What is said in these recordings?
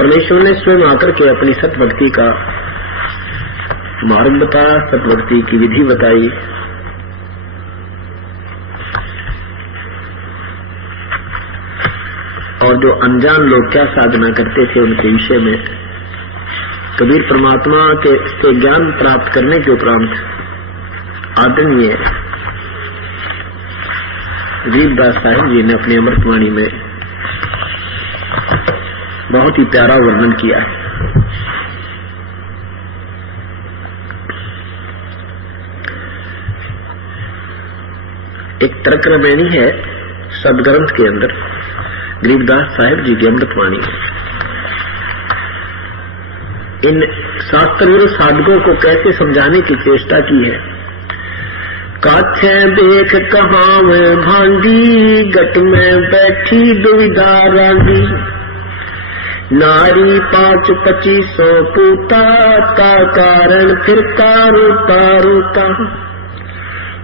परमेश्वर ने स्वयं आकर के अपनी सतभक्ति का मार्ग बताया, सतभक्ति की विधि बताई। और जो अनजान लोग क्या साधना करते थे उनके विषय में कबीर परमात्मा के से ज्ञान प्राप्त करने के उपरांत आदरणीय गरीबदास साहिब जी ने अपनी अमृतवाणी में बहुत ही प्यारा वर्णन किया है। एक तर्करमैनी है सदग्रंथ के अंदर गरीबदास साहिब जी की अमृतवाणी। इन शास्त्र साधकों को कैसे समझाने की चेष्टा की है। काछे देख कहाँ में भांडी, गट में बैठी दुविधा रांदी। नारी 5-25 पूता, का कारण फिर रोता रोता।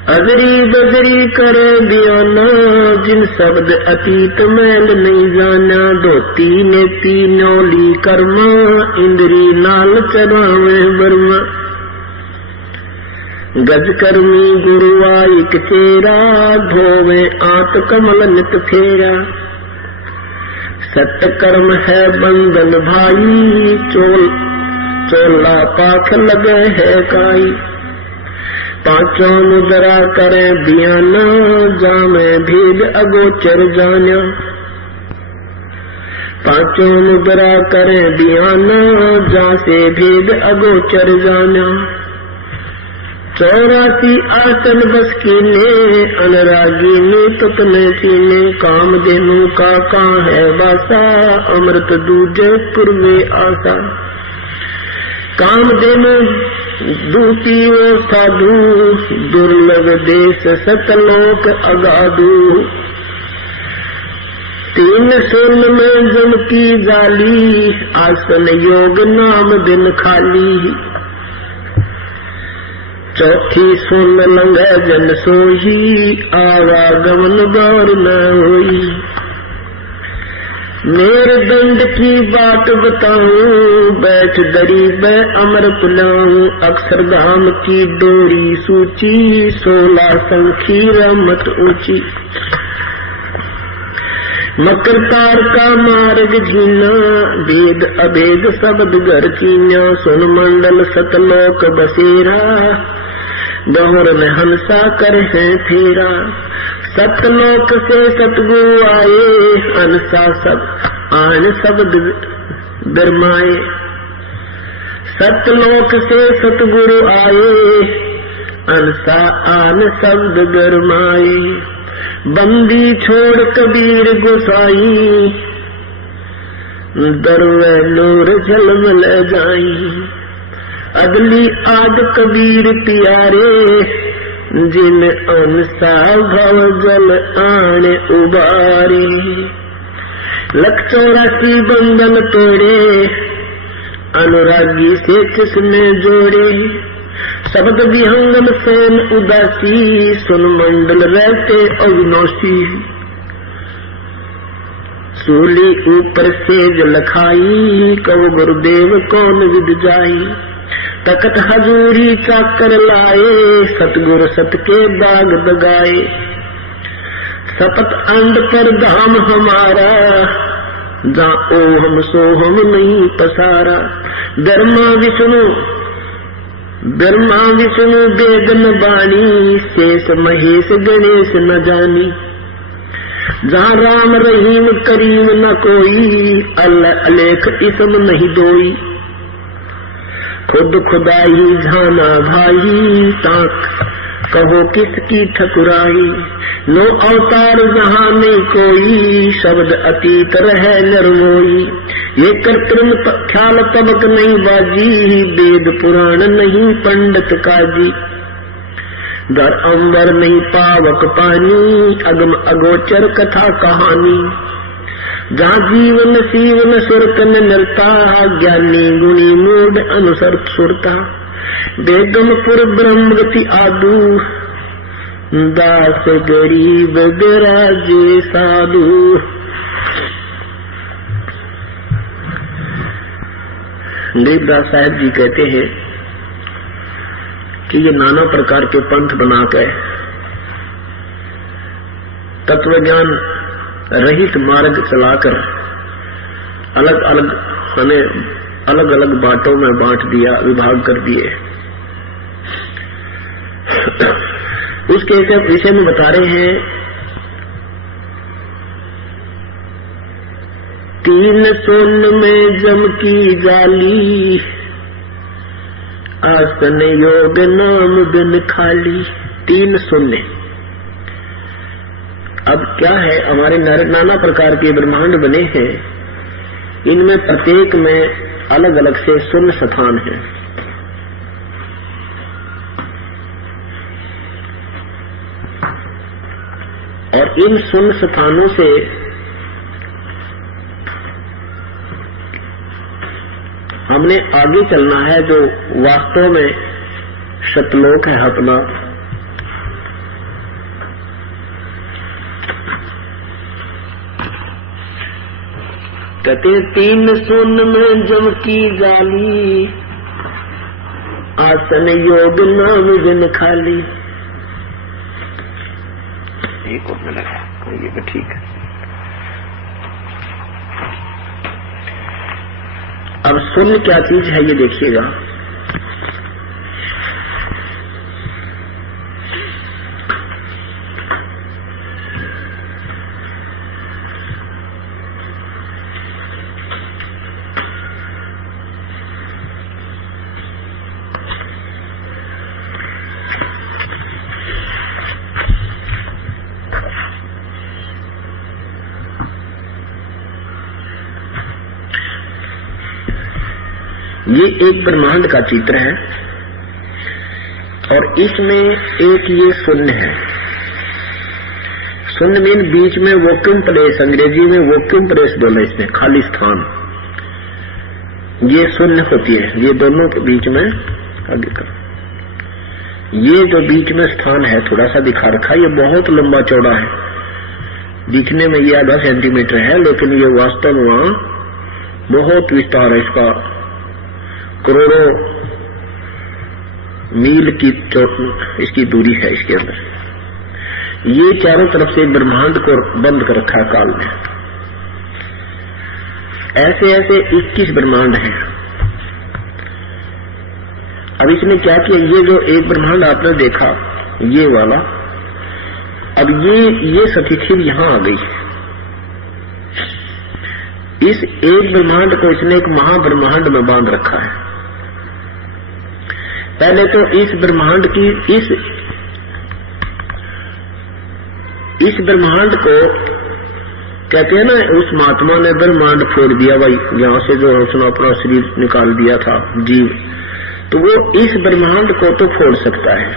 अदरी बदरी करे बयाना, जिन शब्द अतीत मैल नहीं जाना। धोती नेती न्योली कर्मा, इंद्री नाल चरावे बर्मा। गज कर्मी गुरुआई चेरा, धोवे आत कमल नित फेरा। सत्य कर्म है बंधन भाई, चोला पाख लगे है काई। पांचों मुद्रा करे बियाना, जामे भेद अगोचर जाना। पांचों मुद्रा करे बियाना, जा से भेद अगोचर जाना। 84 आसन बस कीने, अनुरागी ने तुतने सीने। काम देनु का कहाँ है वासा, अमृत दूजे पूर्वे आशा। काम देनु दूती वो साधु, दुर्लभ देश सतलोक अगाधु। 3 स्वर्ण में जम की जाली, आसन योग नाम दिन खाली। चौथी सुन लंघे जन सोही, आवागमन गौर न होई। मेरे दंड की बात बताऊं, बैठ दरी बै अमर पुलाऊं। अक्षरधाम की डोरी सूची, 16 संखी रमत ऊंची। मकर तार का मार्ग जीना, वेद अभेद शब्द घर कीना। सुन मंडल सतलोक बसेरा, बहुर में हंसा कर है फेरा। सतलोक से सतगुरु आए, अनसा सब आन शब्द बिरमाए। सतलोक से सतगुरु आए, अनसा आन शब्द बिरमाए। बंदी छोड़ कबीर गोसाई, दरवे नूर जलमल जाई। अगली आद कबीर प्यारे, जिन अनसा भव जल आने उबारे। 184 बंधन तोड़े, अनुरागी से किसने जोड़े। शब्द विहंगम सेन उदासी, सुन मंडल रहते अविनाशी। सूली ऊपर सेज लखाई, कव गुरुदेव कौन विद जाई। तकत हजूरी चाकर लाए, सतगुरु सत के बाग दगाए। सपत अंड पर धाम हमारा, जा ओहम सोहम नहीं पसारा। ब्रह्मा विष्णु वेद न बाणी, शेष महेश गणेश न जानी। जहाँ राम रहीम करीम न कोई, अल्लाह अलेख इसम नहीं दोई। खुद खुदाई जाना भाई, ताक कहो किसकी ठकुराई। 9 अवतार जहाँ में कोई, शब्द अतीत रहे निर्मोई। ये कृत्रिम ख्याल तबक नहीं बाजी, वेद पुराण नहीं पंडित काजी। दर अंबर नहीं पावक पानी, अगम अगोचर कथा कहानी। जहाँ जीवन सीवन सुरतन मिलता, ज्ञानी गुणी मूड अनुसर सुरता। बेगमपुर ब्रह्मगति आदू, दास गरीब विराजे साधु। गरीबदास साहब जी कहते हैं कि ये नाना प्रकार के पंथ बनाकर तत्व ज्ञान रहित मार्ग चलाकर अलग अलग हमें अलग अलग बातों में बांट दिया, विभाग कर दिए। उसके विषय में बता रहे हैं, तीन सोन में जम की जाली, आसन योग नाम बिन खाली। तीन शून्य। अब क्या है, हमारे नाना प्रकार के ब्रह्मांड बने हैं, इनमें प्रत्येक में अलग अलग से शून्य स्थान है। और इन शून्य स्थानों से हमने आगे चलना है, जो वास्तव में सतलोक है अपना। कहते तीन शून्य में जम की जाली, आसन योग नाम बिन खाली। एक और लगा, ये तो ठीक है। अब शून्य क्या चीज है ये देखिएगा। ये एक ब्रह्मांड का चित्र है और इसमें एक ये शून्य है। शून्य मीन बीच में वैक्यूम प्लेस, अंग्रेजी में वैक्यूम प्लेस बोले इसमें, खाली स्थान। ये शून्य होती है, ये दोनों के बीच में आगे कर, ये जो बीच में स्थान है थोड़ा सा दिखा रखा, ये बहुत लंबा चौड़ा है। दिखने में ये आधा सेंटीमीटर है, लेकिन ये वास्तव में वहां बहुत विस्तार है इसका, करोड़ों मील की इसकी दूरी है इसके अंदर। ये चारों तरफ से ब्रह्मांड को बंद कर रखा है काल ने। ऐसे ऐसे 21 ब्रह्मांड हैं। अब इसने क्या किया, ये जो एक ब्रह्मांड आपने देखा ये वाला, अब ये सतिथि यहां आ गई। इस एक ब्रह्मांड को इसने एक महाब्रह्मांड में बांध रखा है। पहले तो इस ब्रह्मांड की इस ब्रह्मांड को कहते हैं ना, उस महात्मा ने ब्रह्मांड फोड़ दिया भाई, यहां से जो उसने अपना शरीर निकाल दिया था जीव, तो वो इस ब्रह्मांड को तो फोड़ सकता है।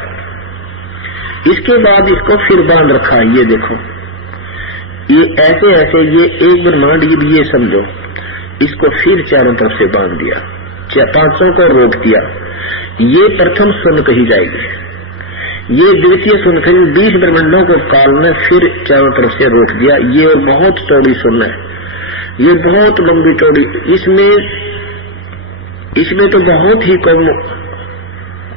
इसके बाद इसको फिर बांध रखा है। ये देखो, ये ऐसे ऐसे ये एक ब्रह्मांड, ये समझो, इसको फिर चारों तरफ से बांध दिया, पांचों को रोक दिया। ये प्रथम शून्य कही जाएगी, ये द्वितीय शून्य कही। 20 ब्रह्मांडों को काल ने फिर चारों तरफ से रोक दिया। ये और बहुत चौड़ी शून्य है, ये बहुत लंबी चौड़ी। इसमें तो बहुत ही कम,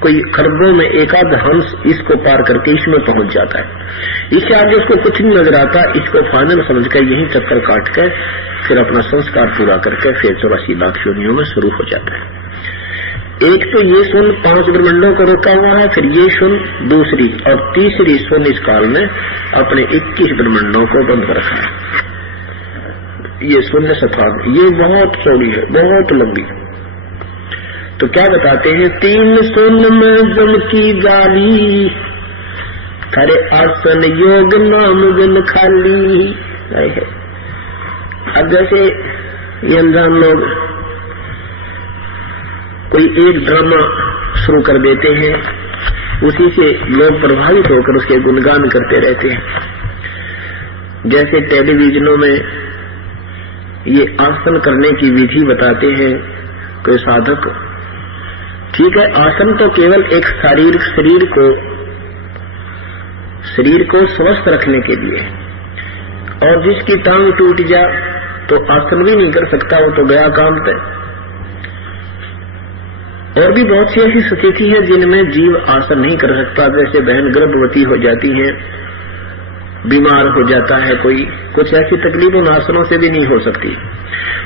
कोई खरबों में एकाध हंस इसको पार करके इसमें पहुंच जाता है। इससे आगे उसको कुछ नहीं नजर आता। इसको फाइनल समझकर यही चक्कर काट कर फिर अपना संस्कार पूरा करके फिर 84 लाख योनियों में शुरू हो जाता है। एक तो ये शून्य 5 ब्रह्मांडों को रोका हुआ है, फिर ये शून्य दूसरी और तीसरी शून्य इस काल ने अपने 21 ब्रह्मांडों को बंद रखा है। ये शून्य स्थान, ये बहुत चौड़ी है, बहुत लंबी। तो क्या बताते हैं, 3 शून्य में जम की जाली, करे आसन योग नाम बिन खाली। अब जैसे ये अनजान लोग कोई एक ड्रामा शुरू कर देते हैं, उसी से लोग प्रभावित होकर उसके गुणगान करते रहते हैं। जैसे टेलीविजनों में ये आसन करने की विधि बताते हैं कोई साधक। ठीक है, आसन तो केवल एक शरीर को स्वस्थ रखने के लिए, और जिसकी टांग टूट जाए तो आसन भी नहीं कर सकता, वो तो गया काम पे। और भी बहुत सी ऐसी स्थिति है जिनमें जीव आसन नहीं कर सकता। जैसे बहन गर्भवती हो जाती है, बीमार हो जाता है कोई, कुछ ऐसी तकलीफ उन आसनों से भी नहीं हो सकती।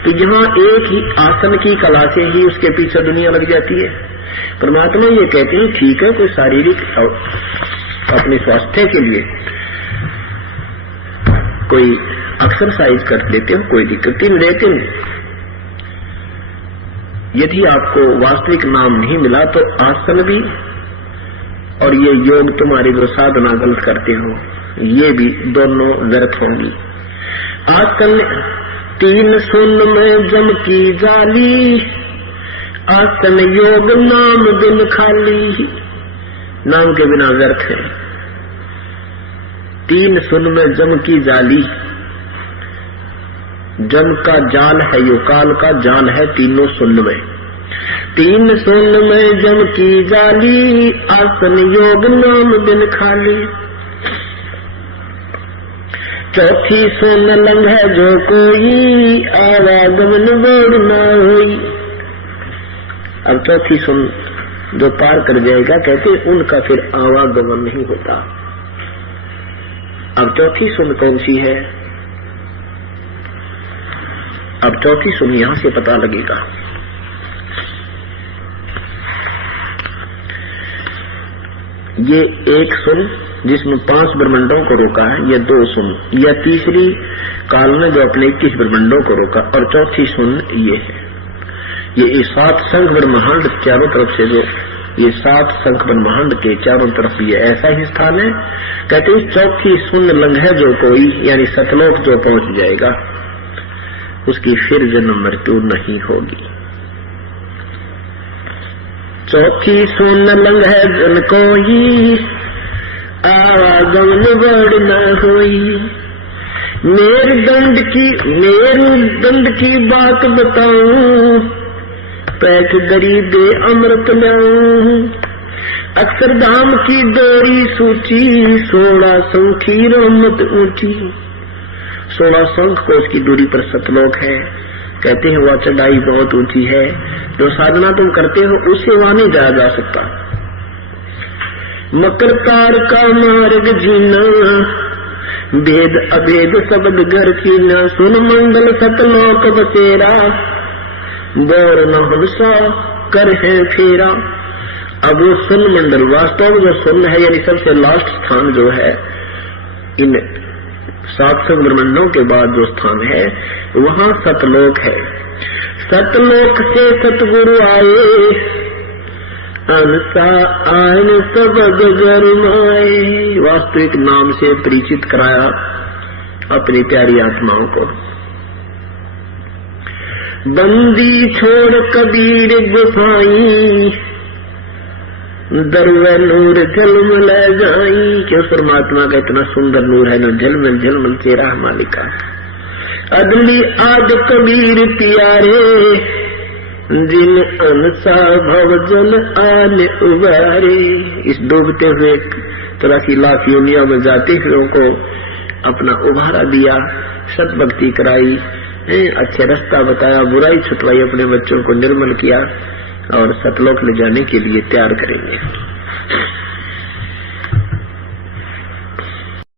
तो यहाँ एक ही आसन की कला से ही उसके पीछे दुनिया लग जाती है। परमात्मा ये कहते हैं ठीक है, कोई शारीरिक अपने स्वास्थ्य के लिए कोई एक्सरसाइज कर लेते हो, कोई दिक्कत नहीं, लेकिन यदि आपको वास्तविक नाम नहीं मिला तो आसन भी और ये योग तुम्हारी जो साधना गलत करते हो ये भी दोनों व्यर्थ होंगी। आसन 3 सुन में जम की जाली, आसन योग नाम बिन खाली। नाम के बिना व्यर्थ है। 3 सुन में जम की जाली, जम का जाल है, यो काल का जाल है तीनों सुन में। 3 सुन में जम की जाली, आसन योग नाम बिन खाली। 4थी सुन लंघे जो कोई, आवागमन बोल ना होई। अब 4थी सुन जो पार कर जाएगा कहते उनका फिर आवागमन नहीं होता। अब 4थी सुन कौन सी है? अब 4थी सुन यहां से पता लगेगा। ये एक सुन जिसमें 5 ब्रह्मंडों को रोका है, ये 2 सुन, यह तीसरी काल ने जो अपने 21 ब्रह्मंडों को रोका, और 4थी सुन ये है। ये 7 शंख ब्रह्मांड चारों तरफ से जो ये 7 शंख ब्रह्मांड के चारों तरफ ये ऐसा ही स्थान है। कहते हैं 4थी सुन लंघे जो कोई, यानी सतलोक जो पहुंच जाएगा उसकी फिर जन्म मृत्यु नहीं होगी। 4थी सुन लंघे जन कोई, आवागमन बड़ न होई। मेरुदंड की बात बताऊं, पैठ गरीबे अमृत लाऊं। अक्षरधाम की डोरी सूची, 16 शंखी रहमत ऊंची। 16 शंख को उसकी दूरी पर सतलोक है। कहते हैं वह चढ़ाई बहुत ऊंची है, जो साधना तुम करते हो उससे वहां नहीं जाया जा सकता। मकर तार का मार्ग जीना, भेद अभेद शब्द घर चीना। सुन मंगल सतलोक बसेरा, बोर न हंसा कर है फेरा। अब वो सुन मंडल वास्तव में जो सुन है, यानी सबसे लास्ट स्थान जो है इन 7 ब्रह्मंडों के बाद जो स्थान है वहां सतलोक है। सतलोक से सतगुरु आए, अनसा आन सब गरमाए। वास्तविक नाम से परिचित कराया अपनी प्यारी आत्माओं को। बंदी छोड़ कबीर गुफाई, दरवे नूर झलमल जाई। क्यों परमात्मा का इतना सुंदर नूर है, न झलमल झलमल तेरा मालिका। अदली आद कबीर प्यारे, जिन अनसा भव जल आन उबारे। इस डूबते हुए 83 लाख योनियों में जाते हुए को अपना उभारा दिया, सत भक्ति कराई, अच्छे रास्ता बताया, बुराई छुटवाई, अपने बच्चों को निर्मल किया और सतलोक ले जाने के लिए तैयार करेंगे।